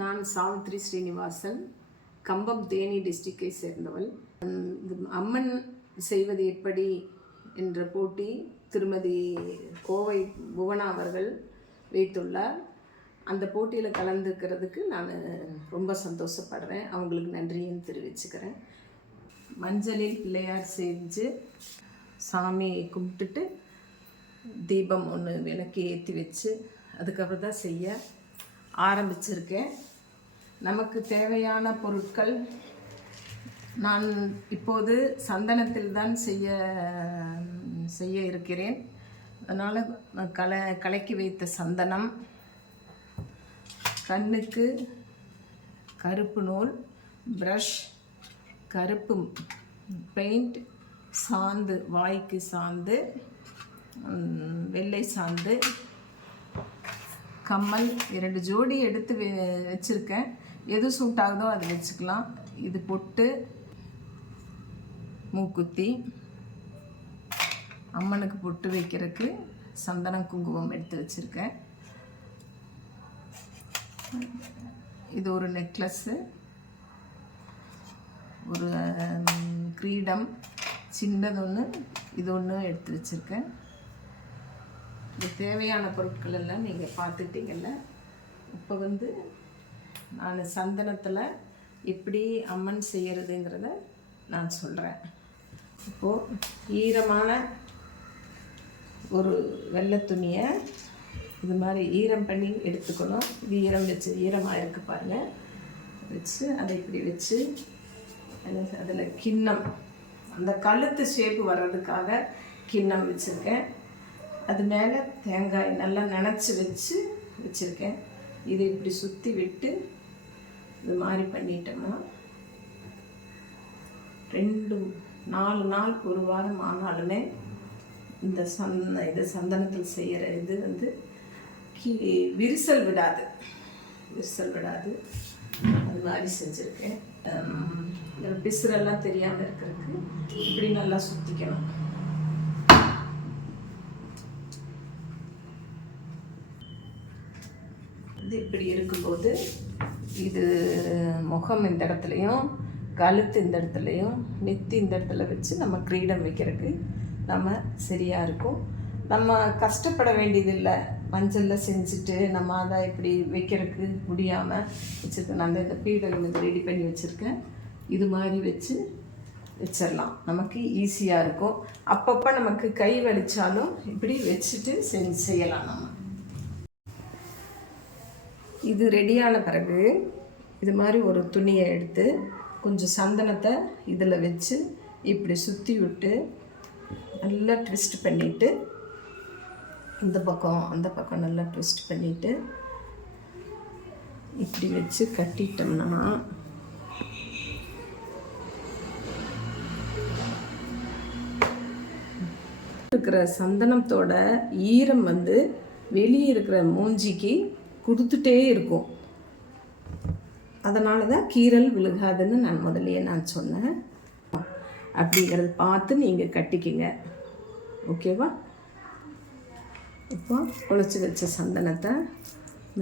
நான் சாவித்ரி ஸ்ரீனிவாசன், கம்பம் தேனி டிஸ்ட்ரிக்டை சேர்ந்தவள். அம்மன் செய்வது எப்படி என்ற போட்டி திருமதி கோவை புவனா அவர்கள் வைத்துள்ளார். அந்த போட்டியில் கலந்துக்கிறதுக்கு நான் ரொம்ப சந்தோஷப்படுறேன். அவங்களுக்கு நன்றியும் தெரிவிச்சுக்கிறேன். மஞ்சளில் பிள்ளையார் செஞ்சு சாமியை கும்பிட்டுட்டு தீபம் ஒன்று விளக்கி ஏற்றி வச்சு அதுக்கப்புறம் தான் செய்ய ஆரம்பிச்சிருக்கேன். நமக்கு தேவையான பொருட்கள் நான் இப்போது சந்தனத்தில் தான் செய்ய இருக்கிறேன். அதனால் கலக்கி வைத்த சந்தனம், கண்ணுக்கு கருப்பு நூல், ப்ரஷ், கருப்பு பெயிண்ட், சாந்து, வாய்க்கு சாந்து, வெள்ளை சாந்து, கம்மல் 2 ஜோடி எடுத்து வச்சுருக்கேன். எது சூட் ஆகுதோ அது வச்சுக்கலாம். இது பொட்டு, மூக்குத்தி, அம்மனுக்கு பொட்டு வைக்கிறதுக்கு சந்தனம் குங்குமம் எடுத்து வச்சுருக்கேன். இது ஒரு நெக்லஸ்ஸு, ஒரு கிரீடம் சின்னது ஒன்று, இது ஒன்று எடுத்து வச்சுருக்கேன். இது தேவையான பொருட்கள் எல்லாம் நீங்கள் பார்த்துக்கிட்டீங்கல்ல. இப்போ நான் சந்தனத்தில் எப்படி அம்மன் செய்கிறதுங்கிறத நான் சொல்கிறேன். இப்போது ஈரமான ஒரு வெள்ளை துணியை இது மாதிரி ஈரம் பண்ணி எடுத்துக்கணும். இது ஈரமாக இருக்குது பாருங்கள். வச்சு அதை இப்படி வச்சு அதில் கிண்ணம், அந்த கழுத்து ஷேப்பு வர்றதுக்காக கிண்ணம் வச்சுருக்கேன். அது மேலே தேங்காய் நல்லா நனைச்சி வச்சுருக்கேன். இதை இப்படி சுற்றி விட்டு இது மாதிரி பண்ணிட்டோம்னா 4 நாள் ஒரு வாரம் ஆனாலுமே இந்த சந்தனத்தில் செய்கிற இது விரிசல் விடாது. அது மாதிரி செஞ்சுருக்கேன். பிசுரெல்லாம் தெரியாமல் இருக்கிறதுக்கு இப்படி நல்லா சுற்றிக்கணும். இப்படி இருக்கும்போது இது முகம் இந்த இடத்துலையும், கழுத்து இந்த இடத்துலையும், நெத்தி இந்த இடத்துல வச்சு நம்ம கிரீடம் வைக்கிறதுக்கு நம்ம சரியாக இருக்கும். நம்ம கஷ்டப்பட வேண்டியதில்லை. மஞ்சளில் செஞ்சுட்டு நம்ம அதை இப்படி வைக்கிறதுக்கு முடியாமல் வச்சுருக்கேன். நான் இந்த பீடல் ரெடி பண்ணி வச்சுருக்கேன். இது மாதிரி வச்சிடலாம். நமக்கு ஈஸியாக இருக்கும். அப்பப்போ நமக்கு கை வலிச்சாலும் இப்படி வச்சுட்டு செய்யலாம். நம்ம இது ரெடியான பிறகு இது மாதிரி ஒரு துணியை எடுத்து கொஞ்சம் சந்தனத்தை இதில் வச்சு இப்படி சுற்றி விட்டு நல்லா ட்விஸ்ட் பண்ணிவிட்டு இந்த பக்கம் அந்த பக்கம் நல்லா ட்விஸ்ட் பண்ணிவிட்டு இப்படி வச்சு கட்டிட்டோம்னா இருக்கிற சந்தனத்தோட ஈரம் வெளியே இருக்கிற மூஞ்சிக்கு கொடுத்துட்டே இருக்கும். அதனால தான் கீறல் விழுகாதுன்னு நான் முதல்லையே சொன்னேன். அப்படிங்கிறத பார்த்து நீங்கள் கட்டிக்கிங்க. ஓகேவா? இப்போ குழச்சி வச்ச சந்தனத்தை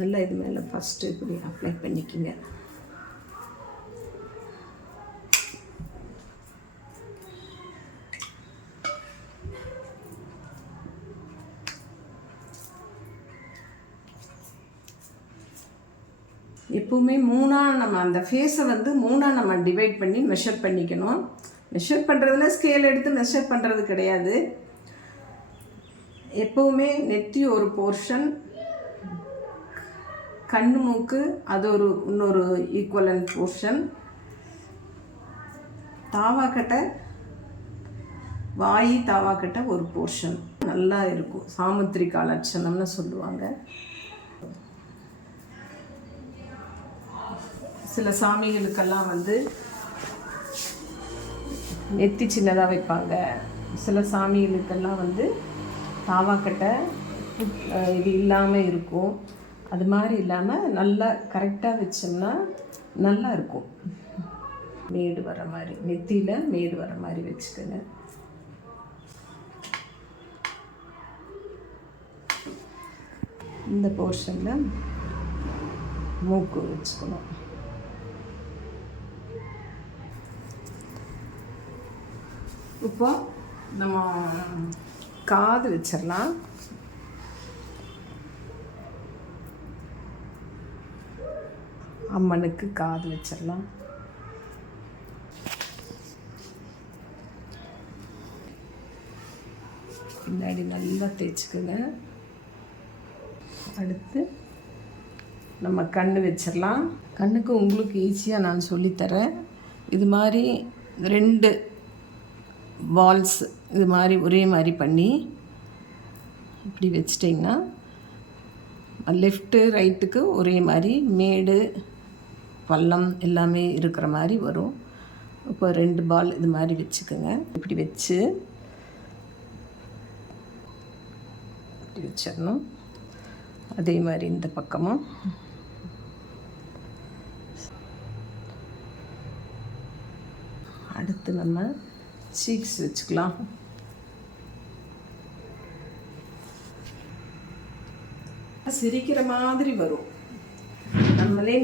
நல்லா இது மேலே ஃபஸ்ட்டு இப்படி அப்ளை பண்ணிக்கிங்க. எப்போவுமே நம்ம அந்த ஃபேஸை 3 நம்ம டிவைட் பண்ணி மெஷர் பண்ணிக்கணும். மெஷர் பண்ணுறதுல ஸ்கேல் எடுத்து மெஷர் பண்ணுறது கிடையாது. எப்போவுமே நெத்தி ஒரு போர்ஷன், கண்ணு மூக்கு அது இன்னொரு ஈக்குவலன்ட் போர்ஷன், தாவாக்கட்டை தாவாக்கட்டை ஒரு போர்ஷன் நல்லா இருக்கும். சாமுத்திரிகா லட்சணம்னு சொல்லுவாங்க. சில சாமிகளுக்கெல்லாம் நெத்தி சின்னதாக வைப்பாங்க. சில சாமிகளுக்கெல்லாம் தாவாக்கட்டை இது இல்லாமல் இருக்கும். அது மாதிரி இல்லாமல் நல்லா கரெக்டாக வச்சோம்னா நல்லா இருக்கும். மேடு வர மாதிரி, நெத்தியில் மேடு வர மாதிரி வச்சுக்கோங்க. இந்த போர்ஷனில் மூக்கு வச்சுக்கணும். இப்போ நம்ம காது வச்சிடலாம். அம்மனுக்கு காது வச்சிடலாம். பின்னாடி நல்லா தேய்ச்சிக்குங்க. அடுத்து நம்ம கண் வச்சிடலாம். கண்ணுக்கு உங்களுக்கு ஈஸியாக நான் சொல்லித்தரேன். இது மாதிரி 2 பால்ஸ் இது மாதிரி ஒரே மாதிரி பண்ணி இப்படி வச்சிட்டிங்கன்னா லெஃப்ட்டு ரைட்டுக்கு ஒரே மாதிரி மேடு பள்ளம் எல்லாமே இருக்கிற மாதிரி வரும். இப்போ 2 பால் இது மாதிரி வச்சுக்கோங்க. இப்படி வச்சு இப்படி வச்சிடணும். அதே மாதிரி இந்த பக்கமும் அடுத்து நம்ம சீக்ஸ் வச்சுக்கலாம். சிரிக்கிற மாதிரி வரும்.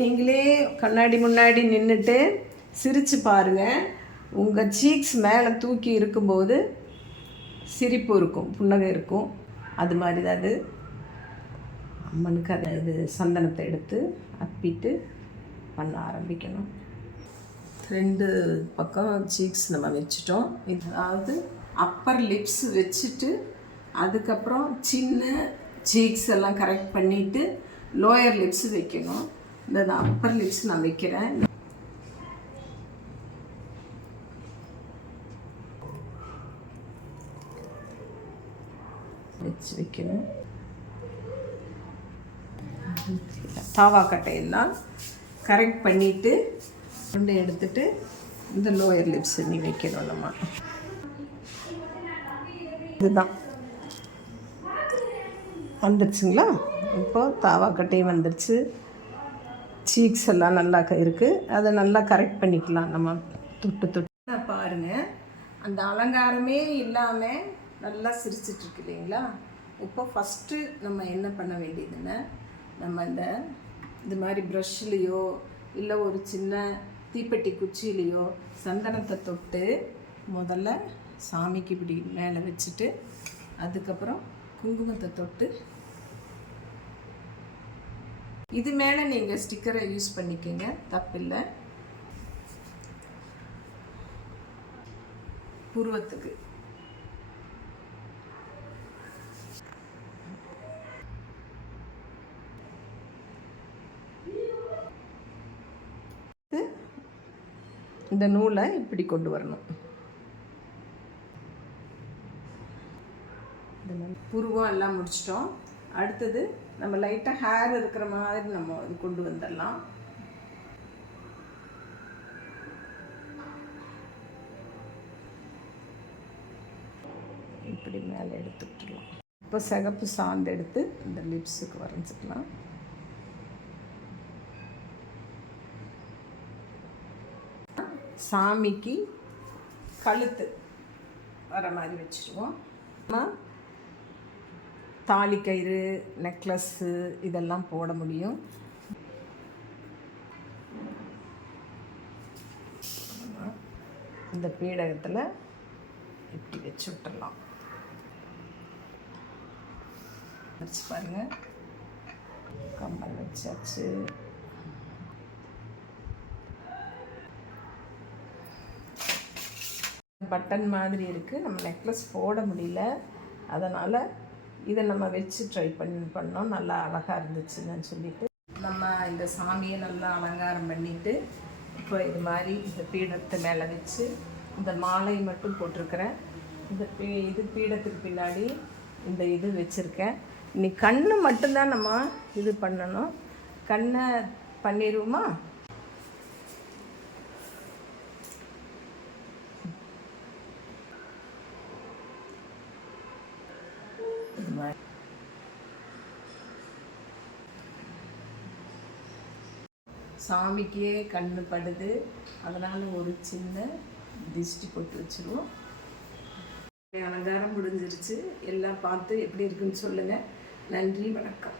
நீங்களே கண்ணாடி முன்னாடி நின்றுட்டு சிரித்து பாருங்கள். உங்கள் சீக்ஸ் மேலே தூக்கி இருக்கும்போது சிரிப்பு இருக்கும், புன்னகை இருக்கும். அது மாதிரி தான் அது. அம்மனுக்கு அதை இது சந்தனத்தை எடுத்து அப்பிட்டு பண்ண ஆரம்பிக்கணும். 2 பக்கம் சீக்ஸ் நம்ம வச்சுட்டோம். அதாவது அப்பர் லிப்ஸ் வச்சுட்டு அதுக்கப்புறம் சின்ன சீக்ஸ் எல்லாம் கரெக்ட் பண்ணிவிட்டு லோயர் லிப்ஸ் வைக்கணும். இந்த அப்பர் லிப்ஸ் நான் வைக்கிறேன். வச்சு வைக்கணும். தாவாக்கட்டையெல்லாம் கரெக்ட் பண்ணிவிட்டு கொண்டு எடுத்துட்டு இந்த லோயர் லிப்ஸ் நீ வைக்கணும். நம்ம இதுதான் வந்துடுச்சுங்களா. இப்போது தாவாக்கட்டையும் வந்துடுச்சு. சீக்ஸ் எல்லாம் நல்லா இருக்குது. அதை நல்லா கரெக்ட் பண்ணிக்கலாம். நம்ம தொட்டு பாருங்கள். அந்த அலங்காரமே இல்லாமல் நல்லா சிரிச்சிட்ருக்கு இல்லைங்களா. இப்போ ஃபஸ்ட்டு நம்ம என்ன பண்ண வேண்டியதுன்னா, நம்ம இது மாதிரி ப்ரஷ்லேயோ இல்லை ஒரு சின்ன தீப்பெட்டி குச்சியிலையோ சந்தனத்தை தொட்டு முதல்ல சாமிக்கு இப்படி மேலே வச்சுட்டு அதுக்கப்புறம் குங்குமத்தை தொட்டு இது மேலே நீங்கள் ஸ்டிக்கரை யூஸ் பண்ணிக்கோங்க, தப்பில்லை. புருவத்துக்கு இந்த நூலை இப்படி கொண்டு வரணும். புருவம் எல்லாம் முடிச்சிட்டோம். அடுத்தது நம்ம லைட்டாக ஹேர் இருக்கிற மாதிரி நம்ம இது கொண்டு வந்துடலாம். இப்படி மேலே எடுத்து விட்டுடலாம். இப்போ சிகப்பு சாந்து எடுத்து இந்த லிப்ஸுக்கு வரைஞ்சிக்கலாம். சாமிக்கு கழுத்து வர மாதிரி வச்சுருவோம். தாலி கயிறு, நெக்லஸ்ஸு இதெல்லாம் போட முடியும். இந்த பீடகத்தில் இப்படி வச்சு விட்டுடலாம். வச்சு பாருங்கள். கம்மல் வச்சாச்சு. பட்டன் மாதிரி இருக்குது. நம்ம நெக்லஸ் போட முடியல. அதனால் இதை நம்ம வச்சு ட்ரை பண்ணோம். நல்லா அழகாக இருந்துச்சுன்னு சொல்லிட்டு நம்ம இந்த சாமியை நல்லா அலங்காரம் பண்ணிவிட்டு இப்போ இது மாதிரி இந்த பீடத்தை மேலே வச்சு இந்த மாலை மட்டும் போட்டிருக்கிறேன். இந்த இது பீடத்துக்கு பின்னாடி இந்த இது வச்சுருக்கேன். இன்னைக்கு கண்ணு மட்டும்தான் நம்ம இது பண்ணணும். கண்ணை பண்ணிடுவோமா? சாமிக்கே கண்ணு படுது. அதனால் ஒரு சின்ன திஷ்டி போட்டு வச்சுருவோம். அலங்காரம் முடிஞ்சிருச்சு. எல்லாம் பார்த்து எப்படி இருக்குன்னு சொல்லுங்கள். நன்றி, வணக்கம்.